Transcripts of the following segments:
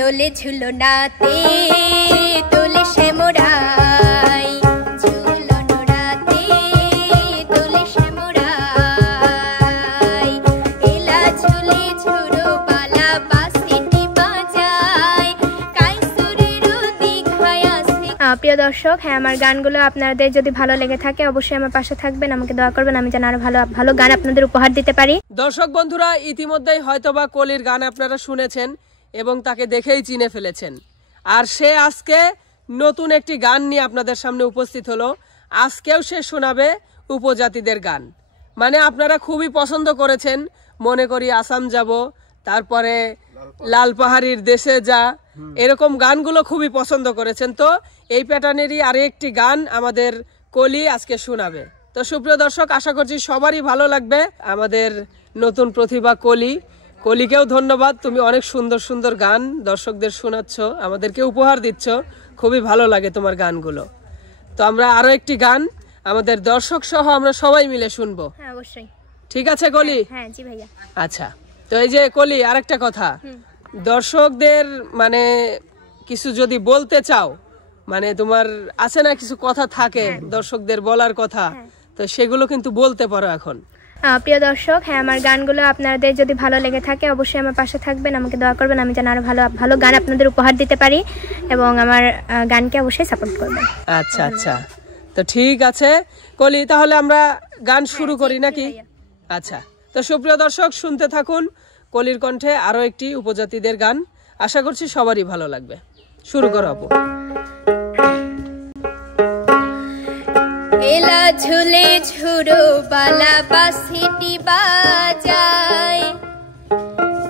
দোলে ঝুলনাতে দোলে শ্যামরাই ঝুলনাতে দোলে শ্যামরাই এলা ঝুলে ঝুরো বালা বাঁশিটি বাজায় কাইসুরের দিঘায় আসে। প্রিয় দর্শক, হ্যাঁ, আমার গানগুলো আপনাদের যদি ভালো লেগে থাকে অবশ্যই আমার পাশে থাকবেন, আমাকে দোয়া করবেন, আমি যেন আরো ভালো ভালো গান আপনাদের উপহার দিতে পারি। দর্শক বন্ধুরা, ইতিমধ্যেই হয়তোবা কলির গান আপনারা শুনেছেন এবং তাকে দেখেই চিনে ফেলেছেন। আর সে আজকে নতুন একটি গান নিয়ে আপনাদের সামনে উপস্থিত হলো। আজকেও সে শোনাবে উপজাতিদের গান। মানে আপনারা খুবই পছন্দ করেছেন, মনে করি আসাম যাব, তারপরে লাল পাহাড়ির দেশে যা, এরকম গানগুলো খুবই পছন্দ করেছেন। তো এই প্যাটার্নেরই আরেকটি গান আমাদের কলি আজকে শোনাবে। তো সুপ্রিয় দর্শক, আশা করছি সবারই ভালো লাগবে। আমাদের নতুন প্রতিভা কলিকেও ধন্যবাদ। তুমি অনেক সুন্দর সুন্দর গান দর্শকদের শোনাচ্ছ, আমাদেরকে উপহার দিচ্ছ, খুবই ভালো লাগে তোমার গানগুলো। তো আমরা আরো একটি গান আমাদের দর্শক সহ আমরা সবাই মিলে শুনবো। হ্যাঁ, অবশ্যই। ঠিক আছে কলি? হ্যাঁ জি ভাইয়া। আচ্ছা, তো এই যে কলি, আরেকটা কথা, দর্শকদের মানে কিছু যদি বলতে চাও, মানে তোমার আছে না কিছু কথা থাকে দর্শকদের বলার কথা, তো সেগুলো কিন্তু বলতে পারো এখন। প্রিয় দর্শক, হ্যাঁ, আমার গানগুলো আপনাদের যদি ভালো লেগে থাকে অবশ্যই আমার পাশে থাকবেন, আমাকে দোয়া করবেন, আমি যেন আরো ভালো ভালো গান আপনাদের উপহার দিতে পারি এবং আমার গানকে অবশ্যই সাপোর্ট করবেন। আচ্ছা আচ্ছা, তো ঠিক আছে কলি, তাহলে আমরা গান শুরু করি নাকি? আচ্ছা, তো সুপ্রিয় দর্শক, শুনতে থাকুন কলির কণ্ঠে আরো একটি উপজাতিদের গান। আশা করছি সবারই ভালো লাগবে। শুরু করো আপু। এলা ঝুলে ঝুরো বালা বাঁশিটি বাজায়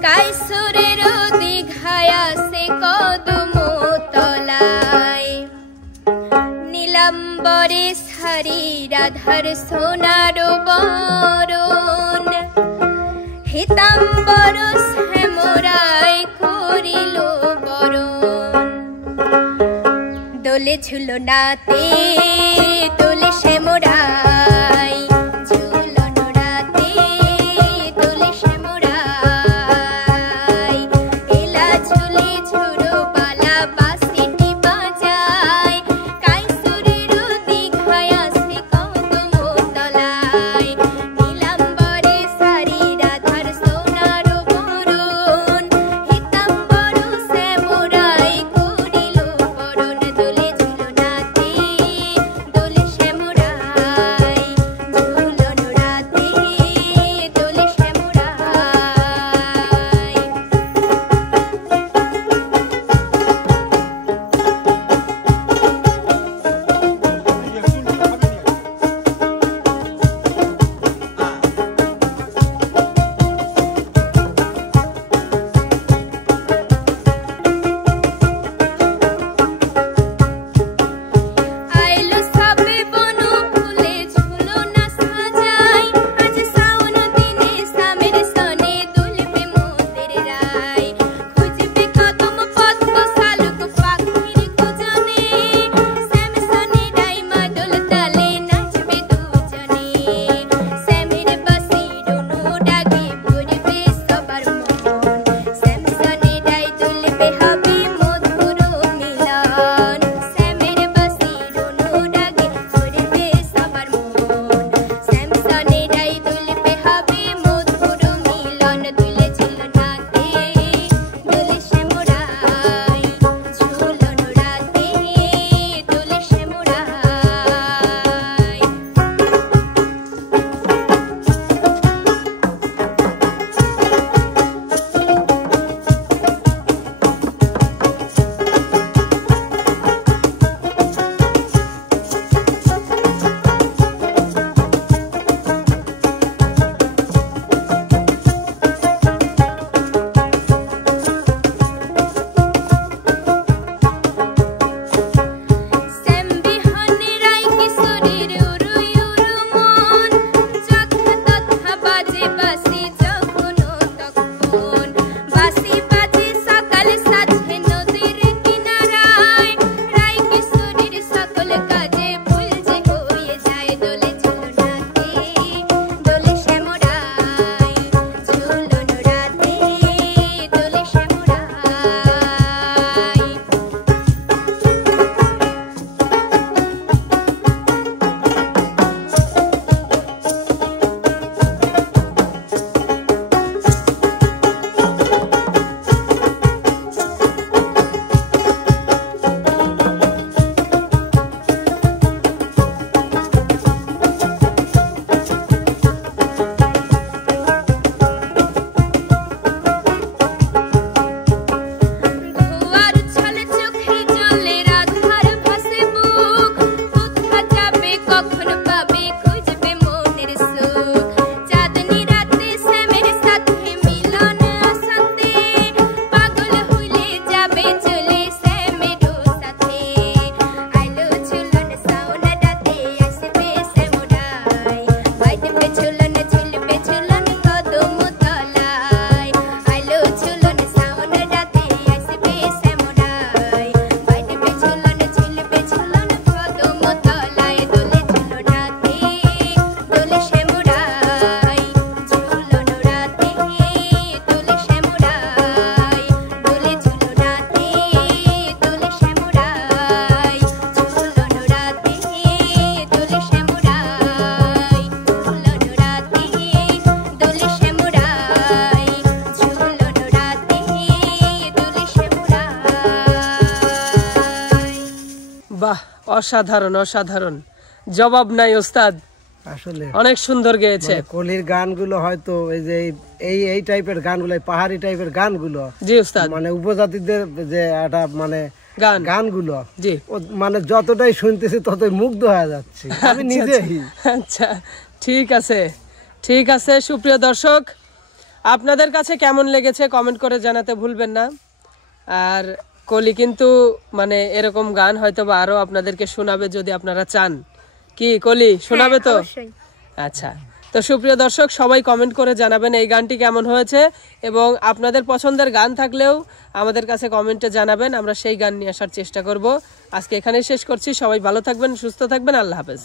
কাইসুরের দিঘায় আসে কদম তলায় নীলাম্বরে সারি রাধার সোনার বরণ হিতাম্বর শ্যামরায় করিল বরণ দোলে ঝুলনাতে দোলে শ্যামরাই ঝুলনাতে দোলে শ্যামরাই এলা ঝুলে ঝুরো বালা বাঁশিটি বাজায় কাইসুরের দিঘায় আসে কদম তলায় নীলাম্বরে সারি রাধার সোনার বরণ হিতাম্বর শ্যামরাই করিল বরণ দোলে ঝুলনাতে দোলে শ্যামরাই বাহ, অসাধারণ অসাধারণ, জবাব নাই ওস্তাদ, আসলে অনেক সুন্দর গেয়েছে। কলির গানগুলো হয়তো এই যে এই টাইপের গানগুলো, পাহাড়ি টাইপের গানগুলো, জি ওস্তাদ, মানে উপজাতিদের যে একটা মানে গানগুলো, জি মানে যতটাই শুনতেছি ততই মুগ্ধ হয়ে যাচ্ছি আমি নিজেই। আচ্ছা, ঠিক আছে ঠিক আছে। সুপ্রিয় দর্শক, আপনাদের কাছে কেমন লেগেছে কমেন্ট করে জানাতে ভুলবেন না। আর কলি কিন্তু মানে এরকম গান হয়তো বা আরো আপনাদেরকে শোনাবে যদি আপনারা চান। কি কলি শোনাবে তো? আচ্ছা, তো সুপ্রিয় দর্শক, সবাই কমেন্ট করে জানাবেন এই গানটি কেমন হয়েছে, এবং আপনাদের পছন্দের গান থাকলেও আমাদের কাছে কমেন্টে জানাবেন, আমরা সেই গান নিয়ে আসার চেষ্টা করব। আজকে এখানেই শেষ করছি। সবাই ভালো থাকবেন, সুস্থ থাকবেন, আল্লাহ হাফেজ।